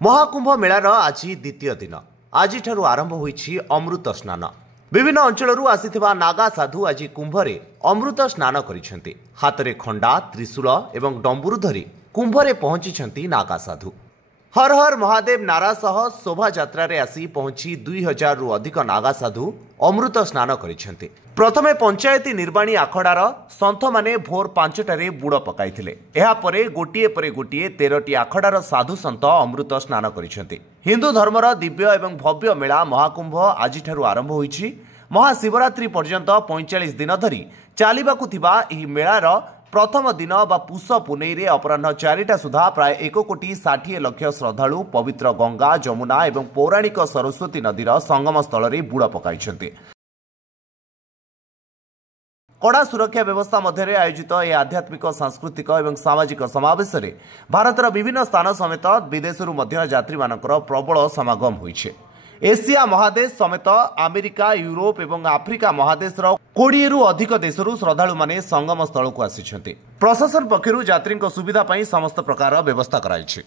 Mahakumbh malar आज द्वितीय दिन आज आरंभ होईछि अमृत स्नान। विभिन्न अंचलरू आसीथिबा नागा साधु आज कुंभरे अमृत स्नान करिसेंति। हातरे खंडा त्रिशूल एवं डंबुरु धरी कुंभरे पहुंची नागा साधु। हर हर महादेव नारा सह शोभा यात्रा रे आसी पहुंची 2000 रु अधिक नागा साधु अमृत स्नान करिसेंति। प्रथमे पंचायती निर्वाणी आखड़ार सन्थ माने भोर 5टारे बुड़ पकाइथिले। एहा परे गोटिए परे गोटिए 13टी आखड़ार साधु सन्थ अमृत स्नान करिसेंति। हिंदू धर्मर दिव्य एवं भव्य मेला महाकुंभ आजिठारु आरंभ होईछि। महाशिवरात्रि पर्यंत 45 दिन धरी चालिबाकु थिबा एही मेलार प्रथम दिन बा पुष पुनई अपराह 4टा सुधा प्राय 1,60,00,000 श्रद्धालु पवित्र गंगा जमुना एवं पौराणिक सरस्वती नदीर संगम स्थल में बुड़ पकाइछन्ति। कड़ा सुरक्षा व्यवस्था मध्य आयोजित यह आध्यात्मिक सांस्कृतिक एवं सामाजिक समावेश में भारतर विभिन्न स्थान समेत विदेशरू यात्री मानकर प्रबल समागम होइछे। एशिया महादेश समेत अमेरिका यूरोप एवं आफ्रिका महादेश 20 रु अधिक देशरू श्रद्धालु माने संगम स्थल को आसिछन्ति। प्रशासन पक्षरु यात्री सुविधा पई समस्त प्रकार व्यवस्था कराइछि।